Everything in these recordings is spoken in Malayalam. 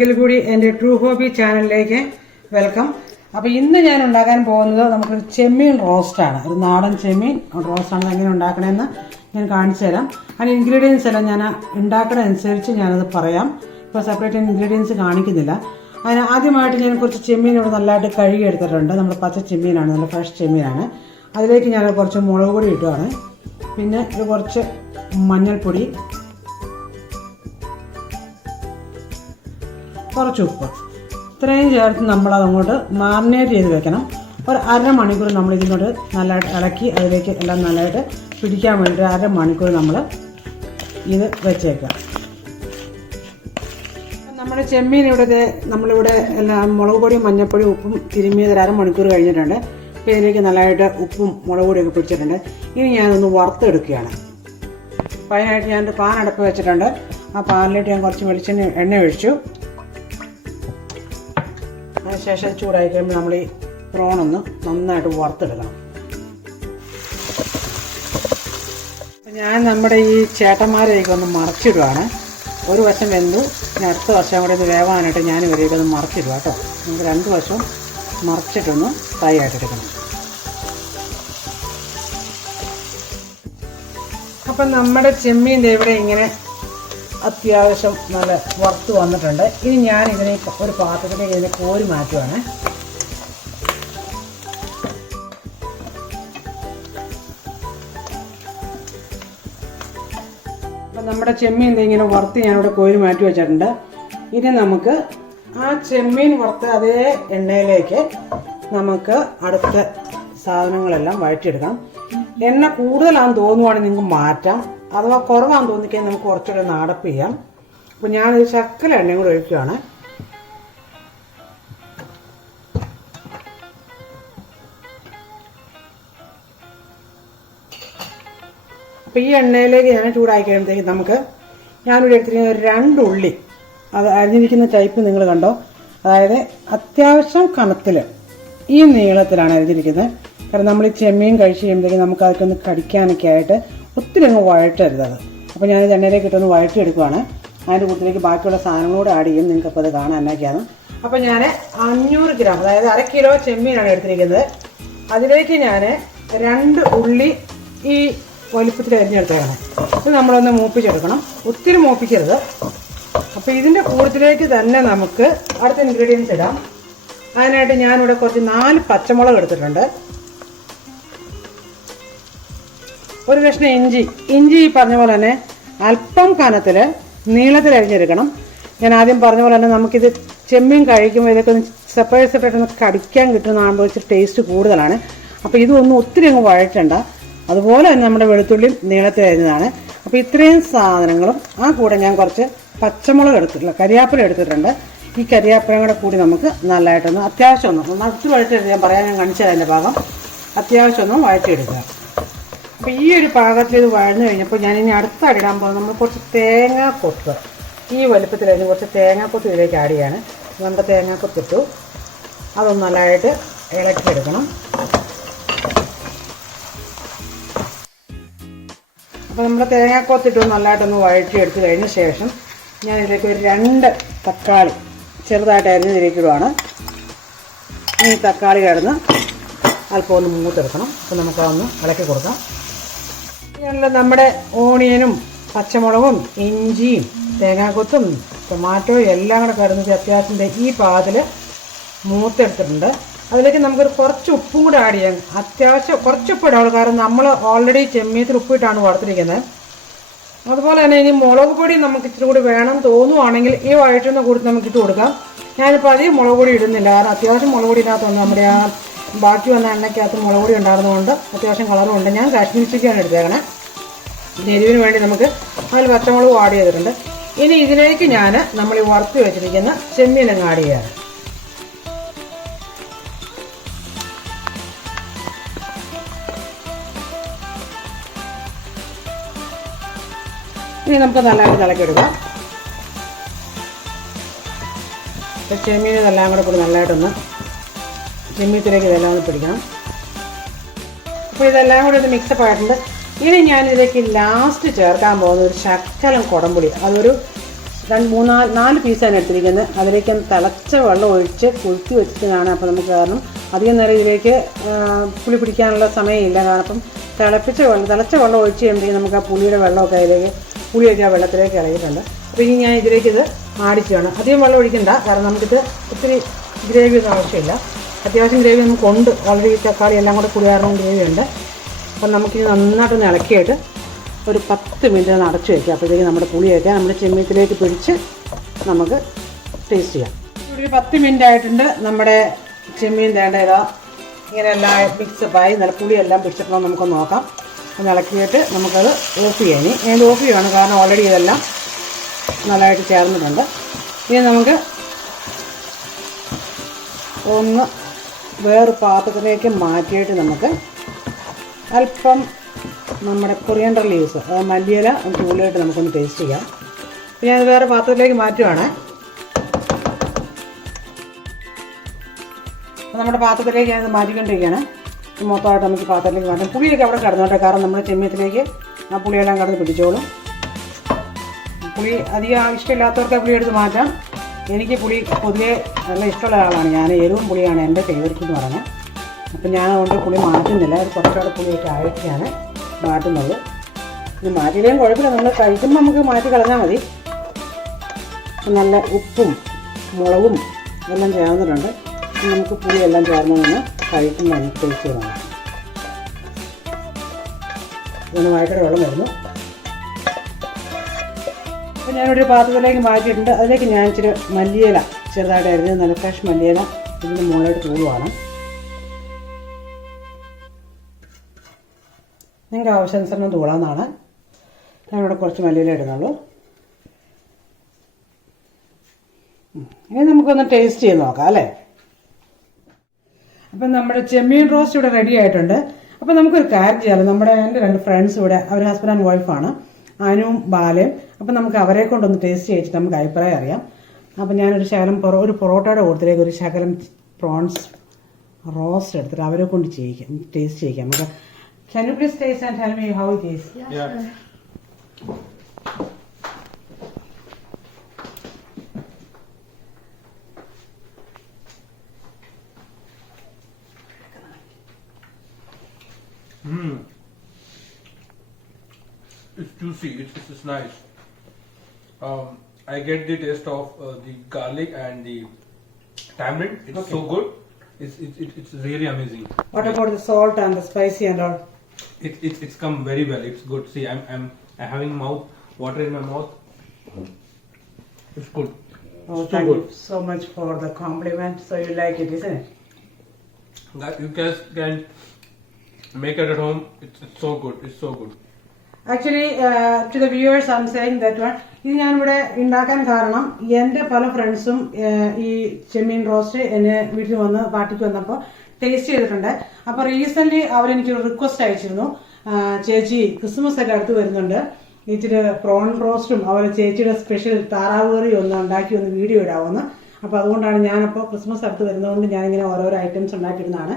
ഒരിക്കൽ കൂടി എൻ്റെ ട്രൂ ഹോബി ചാനലിലേക്ക് വെൽക്കം. അപ്പോൾ ഇന്ന് ഞാൻ ഉണ്ടാക്കാൻ പോകുന്നത് നമുക്കൊരു ചെമ്മീൻ റോസ്റ്റാണ്. ഒരു നാടൻ ചെമ്മീൻ റോസ്റ്റാണ്. എങ്ങനെ ഉണ്ടാക്കണമെന്ന് ഞാൻ കാണിച്ചു തരാം. അതിന് ഇൻഗ്രീഡിയൻസ് എല്ലാം ഞാൻ ഉണ്ടാക്കണമനുസരിച്ച് ഞാനത് പറയാം. ഇപ്പോൾ സെപ്പറേറ്റ് ഇൻഗ്രീഡിയൻസ് കാണിക്കുന്നില്ല. അതിന് ആദ്യമായിട്ട് ഞാൻ കുറച്ച് ചെമ്മീൻ ഇവിടെ നല്ലതായിട്ട് കഴുകി എടുത്തിട്ടുണ്ട്. നമ്മുടെ പച്ച ചെമ്മീനാണ്, നല്ല ഫ്രഷ് ചെമ്മീനാണ്. അതിലേക്ക് ഞാൻ കുറച്ച് മുളക് പൊടി ഇട്ടുകയാണ്. പിന്നെ ഇത് കുറച്ച് മഞ്ഞൾപ്പൊടി, കുറച്ച് ഉപ്പ്, ഇത്രയും ചേർത്ത് നമ്മളതങ്ങോട്ട് മാറിനേറ്റ് ചെയ്ത് വെക്കണം. ഒരു അരമണിക്കൂർ നമ്മൾ ഇതിനോട് നല്ലതായിട്ട് ഇളക്കി അതിലേക്ക് എല്ലാം നല്ലതായിട്ട് പിടിക്കാൻ വേണ്ടിയിട്ട് അരമണിക്കൂർ നമ്മൾ ഇത് വെച്ചേക്കാം. നമ്മുടെ ചെമ്മീൻ നമ്മളിവിടെ എല്ലാം മുളക് പൊടിയും മഞ്ഞൾപ്പൊടിയും ഉപ്പും തിരുമ്മിയത് ഒരു അരമണിക്കൂർ കഴിഞ്ഞിട്ടുണ്ട്. അപ്പോൾ ഇതിലേക്ക് നല്ലതായിട്ട് ഉപ്പും മുളക് പൊടിയൊക്കെ പിടിച്ചിട്ടുണ്ട്. ഇനി ഞാനൊന്ന് വറുത്തെടുക്കുകയാണ്. അപ്പോൾ അതിനായിട്ട് ഞാനൊരു പാൻ അടുപ്പ് വെച്ചിട്ടുണ്ട്. ആ പാനിലേക്ക് ഞാൻ കുറച്ച് എണ്ണ ഒഴിച്ചു. അതിനുശേഷം ചൂടായി കഴിയുമ്പോൾ നമ്മൾ ഈ പ്രോണൊന്ന് നന്നായിട്ട് വറുത്തെടുക്കണം. അപ്പം ഞാൻ നമ്മുടെ ഈ ചേട്ടന്മാരേക്ക് ഒന്ന് മറച്ചിടുകയാണ്. ഒരു വശം വെന്തു, ഞാൻ അടുത്ത വശം കൂടെ ഇത് വേവാനായിട്ട് ഞാൻ ഇവരേക്ക് ഒന്ന് മറച്ചിടുക കേട്ടോ. നമുക്ക് രണ്ട് വശവും മറച്ചിട്ടൊന്ന് ഫ്രൈ ആയിട്ടെടുക്കണം. അപ്പം നമ്മുടെ ചെമ്മീൻ ഇവിടെ ഇങ്ങനെ അത്യാവശ്യം നല്ല വറുത്ത് വന്നിട്ടുണ്ട്. ഇനി ഞാൻ ഇതിനെ ഒരു പാത്രത്തിലേക്ക് ഇതിനെ കോരി മാറ്റുവാണ്. അപ്പം നമ്മുടെ ചെമ്മീൻ ഇങ്ങനെ വറുത്ത് ഞാനിവിടെ കോരി മാറ്റി വെച്ചിട്ടുണ്ട്. ഇനി നമുക്ക് ആ ചെമ്മീൻ വറുത്ത് അതേ എണ്ണയിലേക്ക് നമുക്ക് അടുത്ത സാധനങ്ങളെല്ലാം വഴറ്റിയെടുക്കാം. എണ്ണ കൂടുതലാണെന്ന് തോന്നുവാണെങ്കിൽ നിങ്ങൾക്ക് മാറ്റാം. അഥവാ കുറവാന്ന് തോന്നിക്കാൻ നമുക്ക് കുറച്ചുകൂടെ ഒന്ന് അടപ്പ് ചെയ്യാം. അപ്പോൾ ഞാനൊരു ശക്കല എണ്ണയും കൂടെ ഒഴിക്കുകയാണ്. അപ്പോൾ ഈ എണ്ണയിലേക്ക് ഞാൻ ചൂടായി കഴിയുമ്പോഴത്തേക്ക് ഞാനിവിടെ എടുത്തിരിക്കുന്ന ഒരു 2 ഉള്ളി, അത് അരിഞ്ഞിരിക്കുന്ന ടൈപ്പ് നിങ്ങൾ കണ്ടോ, അതായത് അത്യാവശ്യം കനത്തിൽ ഈ നീളത്തിലാണ് അരിഞ്ഞിരിക്കുന്നത്. കാരണം നമ്മൾ ഈ ചെമ്മീൻ കഴിച്ച് കഴിയുമ്പോഴത്തേക്ക് നമുക്ക് അതൊക്കെ ഒന്ന് കടിക്കാനൊക്കെ ആയിട്ട് ഒത്തിരി അങ്ങ് വഴറ്റരുത് അത്. അപ്പോൾ ഞാനിത് എണ്ണയിലേക്ക് ഇട്ടൊന്ന് വഴറ്റിയെടുക്കുകയാണ്. അതിൻ്റെ കൂട്ടത്തിലേക്ക് ബാക്കിയുള്ള സാധനങ്ങളൂടെ ആഡ് ചെയ്യും. നിങ്ങൾക്കപ്പോൾ അത് കാണാൻ എന്നാക്കിയാണ്. അപ്പോൾ ഞാൻ 500 ഗ്രാം, അതായത് 1/2 കിലോ ചെമ്മീനാണ് എടുത്തിരിക്കുന്നത്. അതിലേക്ക് ഞാൻ 2 ഉള്ളി ഈ വലുപ്പത്തിൽ അരിഞ്ഞെടുത്തേക്കണം. ഇത് നമ്മളൊന്ന് മൂപ്പിച്ചെടുക്കണം, ഒത്തിരി മൂപ്പിക്കരുത്. അപ്പോൾ ഇതിൻ്റെ കൂട്ടത്തിലേക്ക് തന്നെ നമുക്ക് അടുത്ത ഇൻഗ്രീഡിയൻസ് ഇടാം. അതിനായിട്ട് ഞാനിവിടെ കുറച്ച് 4 പച്ചമുളക് എടുത്തിട്ടുണ്ട്. ഒരു കഷ്ണം ഇഞ്ചി ഈ പറഞ്ഞ പോലെ തന്നെ അല്പം കനത്തിൽ നീളത്തിൽ അരിഞ്ഞെടുക്കണം. ഞാൻ ആദ്യം പറഞ്ഞ പോലെ തന്നെ നമുക്കിത് ചെമ്മീൻ കഴിക്കുമ്പോൾ ഇതൊക്കെ ഒന്ന് സെപ്പറേറ്റ് ഒന്ന് കടിക്കാൻ കിട്ടുന്നതാകുമ്പോൾ വെച്ച് ടേസ്റ്റ് കൂടുതലാണ്. അപ്പോൾ ഇതൊന്നും ഒത്തിരി അങ്ങ് വഴറ്റണ്ട. അതുപോലെ തന്നെ നമ്മുടെ വെളുത്തുള്ളിയും നീളത്തിൽ അരിഞ്ഞതാണ്. അപ്പോൾ ഇത്രയും സാധനങ്ങളും ആ കൂടെ ഞാൻ കുറച്ച് പച്ചമുളക് എടുത്തിട്ടില്ല, കരിയാപ്പില എടുത്തിട്ടുണ്ട്. ഈ കരിയാപ്പിലയും കൂടെ കൂടി നമുക്ക് നല്ലതായിട്ടൊന്ന് അത്യാവശ്യം ഒത്തിരി വഴറ്റെടുത്ത് ഞാൻ കാണിച്ചു തരാം. അതിൻ്റെ ഭാഗം അത്യാവശ്യം ഒന്ന് വഴറ്റിയെടുക്കുക. അപ്പോൾ ഈ ഒരു പാകത്തിൽ ഇത് വഴന്നു കഴിഞ്ഞപ്പോൾ ഞാനിനി അടുത്തായിടാൻ പോകുന്നത് നമ്മൾ കുറച്ച് തേങ്ങാക്കൊത്ത്, ഈ വലുപ്പത്തിലായിരുന്നു കുറച്ച് തേങ്ങാക്കൊത്ത് ഇതിലേക്ക് ആഡ് ചെയ്യാണ്. നമ്മുടെ തേങ്ങാക്കൊത്തിട്ടു, അതൊന്ന് നല്ലതായിട്ട് ഇളക്കിയെടുക്കണം. അപ്പോൾ നമ്മുടെ തേങ്ങാക്കൊത്തിട്ട് നല്ലതായിട്ടൊന്ന് വഴറ്റിയെടുത്ത് കഴിഞ്ഞ ശേഷം ഞാൻ ഇതിലേക്ക് ഒരു 2 തക്കാളി ചെറുതായിട്ട് അരിഞ്ഞതിലേക്ക് ഇടുവാണ്. ഈ തക്കാളി കിടന്ന് അല്പം ഒന്ന് മൂത്തെടുക്കണം. അപ്പോൾ നമുക്കതൊന്ന് ഇളക്കി കൊടുക്കാം. നമ്മുടെ ഓണിയനും പച്ചമുളകും ഇഞ്ചിയും തേങ്ങാക്കൊത്തും ടൊമാറ്റോയും എല്ലാം കൂടെ കിടന്നിട്ട് അത്യാവശ്യം ഈ പാതിൽ മൂത്തെടുത്തിട്ടുണ്ട്. അതിലേക്ക് നമുക്കൊരു കുറച്ച് ഉപ്പും കൂടെ ആഡ് ചെയ്യാം. അത്യാവശ്യം കുറച്ച് ഉപ്പ് ഇടാവുള്ളൂ, കാരണം നമ്മൾ ഓൾറെഡി ചെമ്മീത്തിൽ ഉപ്പിട്ടാണ് വറുത്തിരിക്കുന്നത്. അതുപോലെ തന്നെ ഇനി മുളക് പൊടി നമുക്ക് ഇച്ചിരി കൂടി വേണം തോന്നുവാണെങ്കിൽ ഈ വഴറ്റുന്ന കൂടി നമുക്ക് ഇട്ട് കൊടുക്കാം. ഞാനിപ്പോൾ അധികം മുളക് പൊടി ഇടുന്നില്ല, കാരണം അത്യാവശ്യം മുളക് പൊടി ഇടാത്തതുകൊണ്ട് നമ്മുടെ ആ ബാക്കി വന്ന എണ്ണയ്ക്കകത്ത് മുളക് പൊടി ഉണ്ടായിരുന്നതുകൊണ്ട് അത്യാവശ്യം കളറും ഉണ്ട്. ഞാൻ കാശ്മീർ ചിക്കനാണ് എടുത്തേക്കണേ. പിന്നെ എരിവിന് വേണ്ടി നമുക്ക് അതിൽ പച്ചമുളക് ആഡ് ചെയ്തിട്ടുണ്ട്. ഇനി ഇതിലേക്ക് നമ്മൾ ഈ വറുത്ത് വെച്ചിരിക്കുന്ന ചെമ്മീനങ്ങ് ആഡ് ചെയ്യാണ്. ഇനി നമുക്ക് നല്ലതായിട്ട് തിളക്കിയെടുക്കാം. ചെമ്മീൻ ഇതെല്ലാം കൂടെ നല്ലതായിട്ടൊന്ന് ചെമ്മീത്തിലേക്ക് ഇതെല്ലാം ഒന്ന് പിടിക്കണം. അപ്പോൾ ഇതെല്ലാം കൂടി ഒന്ന് മിക്സപ്പ് ആയിട്ടുണ്ട്. ഇനി ഞാനിതിലേക്ക് ലാസ്റ്റ് ചേർക്കാൻ പോകുന്ന ഒരു ശകലം കുടംപുളി, അതൊരു 4 പീസാണ് എടുത്തിരിക്കുന്നത്. അതിലേക്ക് തിളച്ച വെള്ളം ഒഴിച്ച് കുഴുത്തി വെച്ചിട്ടാണ്. അപ്പോൾ നമുക്ക് കാരണം അധികം നേരം ഇതിലേക്ക് പുളി പിടിക്കാനുള്ള സമയമില്ല. കാരണം അപ്പം തിളച്ച വെള്ളം ഒഴിച്ച് കഴിയുമ്പോഴേക്കും നമുക്ക് ആ പുളിയുടെ വെള്ളമൊക്കെ അതിലേക്ക് പുളിയൊക്കെ ആ വെള്ളത്തിലേക്ക് ഇളകിയിട്ടുണ്ട്. അപ്പോൾ ഇനി ഞാൻ ഇതിലേക്ക് ഇത് ആടിച്ചാണ്. അധികം വെള്ളം ഒഴിക്കണ്ട, കാരണം നമുക്കിത് ഒത്തിരി ഗ്രേവി ഒന്നും ആവശ്യമില്ല. അത്യാവശ്യം ഗ്രേവി നമുക്കുണ്ട്, ഓൾറെഡി തക്കാളി എല്ലാം കൂടെ കുടിയാറും ഗ്രേവി ഉണ്ട്. അപ്പം നമുക്കിത് നന്നായിട്ടൊന്ന് ഇളക്കിയിട്ട് ഒരു 10 മിനിറ്റ് ഒന്ന് അടച്ചു വയ്ക്കുക. അപ്പോഴത്തേക്ക് നമ്മുടെ പുളിയൊക്കെ നമ്മുടെ ചെമ്മീത്തിലേക്ക് പിടിച്ച് നമുക്ക് ടേസ്റ്റ് ചെയ്യാം. ഒരു 10 മിനിറ്റ് ആയിട്ടുണ്ട്. നമ്മുടെ ചെമ്മീൻ തേണ്ട ഇതാ ഇങ്ങനെ എല്ലാം മിക്സപ്പായി നല്ല പുളിയെല്ലാം പിടിച്ചിട്ടുണ്ടോ നമുക്കൊന്ന് നോക്കാം. ഒന്ന് ഇളക്കിയിട്ട് നമുക്കത് ഓഫ് ചെയ്യാം. ഇനി ഓഫ് ചെയ്യുകയാണ്, കാരണം ഓൾറെഡി ഇതെല്ലാം നല്ലതായിട്ട് ചേർന്നിട്ടുണ്ട്. ഇനി നമുക്ക് ഒന്ന് വേറെ പാത്രത്തിലേക്ക് മാറ്റിയിട്ട് നമുക്ക് അല്പം നമ്മുടെ കൊറിയാണ്ടർ ലീവ്സ് മല്ലിയില ചൂടായിട്ട് നമുക്കൊന്ന് ടേസ്റ്റ് ചെയ്യാം. അപ്പോൾ ഞാനത് വേറെ പാത്രത്തിലേക്ക് മാറ്റുവാണ്. അപ്പോൾ നമ്മുടെ പാത്രത്തിലേക്ക് ഞാനത് മാറ്റിക്കൊണ്ടിരിക്കുകയാണ്. മൊത്തമായിട്ട് നമുക്ക് പാത്രത്തിലേക്ക് മാറ്റാം. പുളിയൊക്കെ അവിടെ കിടന്നോട്ടെ, കാരണം നമ്മുടെ ചെമ്മീത്തിലേക്ക് ആ പുളിയെല്ലാം കിടന്ന് പിടിച്ചോളും. പുളി അധികം ഇഷ്ടമില്ലാത്തവർക്ക് പുളി എടുത്ത് മാറ്റാം. എനിക്ക് പുളി പൊതുവെ നല്ല ഇഷ്ടമുള്ള ആളാണ്. ഞാൻ എരിവും പുളിയാണ് എൻ്റെ ഫേവറേറ്റ് എന്ന് പറഞ്ഞാൽ. അപ്പം ഞാൻ അതുകൊണ്ട് പുളി മാറ്റുന്നില്ല. അത് കുറച്ചുകൂടെ പുളിയൊക്കെ ആയിട്ടാണ് മാറ്റുന്നത്. ഇത് മാറ്റിയില്ലെങ്കിൽ കുഴപ്പമില്ല, നമ്മൾ കഴിക്കുമ്പോൾ നമുക്ക് മാറ്റി കളഞ്ഞാൽ മതി. നല്ല ഉപ്പും മുളകും എല്ലാം ചേർന്നിട്ടുണ്ട്. നമുക്ക് പുളിയെല്ലാം ചേർന്ന് നിന്ന് കഴിക്കുമ്പോൾ എനിക്ക് ടേസ്റ്റ് ചെയ്യണം. ഇതൊന്ന് വയറ്റിൽ വെള്ളം വരുന്നു. അപ്പോൾ ഞാനൊരു പാത്രത്തിലേക്ക് മാറ്റിയിട്ടുണ്ട്. അതിലേക്ക് ഞാൻ ഇച്ചിരി മല്ലിയില ചെറുതായിട്ട് അരിഞ്ഞ് നല്ല ഫ്രഷ് മല്ലിയില ഇതിൻ്റെ മുകളിലോട്ട് തൂളുവാണ്. നിങ്ങൾക്ക് ആവശ്യാനുസരണം തൂളാമെന്നാണ്. ഞാനിവിടെ കുറച്ച് മല്ലിയില ഇടുന്നുള്ളൂ. ഇനി നമുക്കൊന്ന് ടേസ്റ്റ് ചെയ്ത് നോക്കാം അല്ലേ. അപ്പം നമ്മുടെ ചെമ്മീൻ റോസ്റ്റ് ഇവിടെ റെഡി ആയിട്ടുണ്ട്. അപ്പം നമുക്കൊരു കാര്യം ചെയ്യാമല്ലോ. എൻ്റെ 2 ഫ്രണ്ട്സ് ഇവിടെ, അവർ ഹസ്ബൻഡ് ആൻഡ് വൈഫാണ്, അനുവും ബാലയും. അപ്പം നമുക്ക് അവരെ കൊണ്ടൊന്ന് ടേസ്റ്റ് ചെയ്തിട്ട് നമുക്ക് അഭിപ്രായം അറിയാം. അപ്പം ഞാനൊരു ശകലം ഒരു പൊറോട്ടയുടെ കൂട്ടത്തിലേക്ക് ഒരു ശകലം പ്രോൺസ് റോസ്റ്റ് എടുത്തിട്ട് അവരെ കൊണ്ട് ടേസ്റ്റ് ചെയ്യിക്കാം നമുക്ക്. Can you please taste and tell me how it is? Yeah. It's juicy. It's nice. I get the taste of the garlic and the tamarind. It's okay. So good. It's really amazing. What about the salt and the spicy and all? It's come very well. It's good. See, I'm having water in my mouth. It's good. Oh, thank you so much for the compliment. So you like it, isn't it? That you guys can make it at home. It's so good. It's so good. Actually, to the viewers, I'm saying that one. ഇത് ഞാനിവിടെ ഉണ്ടാക്കാൻ കാരണം എൻ്റെ പല ഫ്രണ്ട്സും ഈ ചെമ്മീൻ റോസ്റ്റ് എന്നെ വീട്ടിൽ വന്ന് പാർട്ടിക്ക് വന്നപ്പോൾ ടേസ്റ്റ് ചെയ്തിട്ടുണ്ട്. അപ്പോൾ റീസെന്റ് അവരെനിക്കൊരു റിക്വസ്റ്റ് അയച്ചിരുന്നു, ചേച്ചി ക്രിസ്മസ് ഒക്കെ അടുത്ത് വരുന്നുണ്ട്, ഇച്ചിരി പ്രോൺ റോസ്റ്റും അവരെ ചേച്ചിയുടെ സ്പെഷ്യൽ താറാവ് കറിയും ഒന്ന് ഉണ്ടാക്കി ഒന്ന് വീഡിയോ ഇടാവുമെന്ന്. അപ്പോൾ അതുകൊണ്ടാണ് ഞാനപ്പോൾ ക്രിസ്മസ് അടുത്ത് വരുന്നതുകൊണ്ട് ഞാനിങ്ങനെ ഓരോരോ ഐറ്റംസ് ഉണ്ടാക്കിയിരുന്നതാണ്.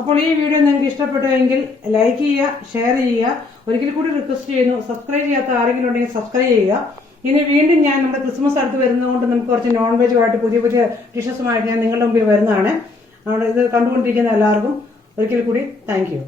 അപ്പോൾ ഈ വീഡിയോ നിങ്ങൾക്ക് ഇഷ്ടപ്പെട്ടുവെങ്കിൽ ലൈക്ക് ചെയ്യുക, ഷെയർ ചെയ്യുക. ഒരിക്കൽ കൂടി റിക്വസ്റ്റ് ചെയ്യുന്നു, സബ്സ്ക്രൈബ് ചെയ്യാത്ത ആരെങ്കിലും ഉണ്ടെങ്കിൽ സബ്സ്ക്രൈബ് ചെയ്യുക. ഇനി വീണ്ടും ഞാൻ നമ്മുടെ ക്രിസ്മസ് അടുത്ത് വരുന്നതുകൊണ്ട് നമുക്ക് കുറച്ച് നോൺ വെജുമായിട്ട് പുതിയ പുതിയ ഡിഷസുമായിട്ട് ഞാൻ നിങ്ങളുടെ മുമ്പിൽ വരുന്നതാണ്. അതുകൊണ്ട് ഇത് കണ്ടുകൊണ്ടിരിക്കുന്ന എല്ലാവർക്കും ഒരിക്കൽ കൂടി താങ്ക് യു.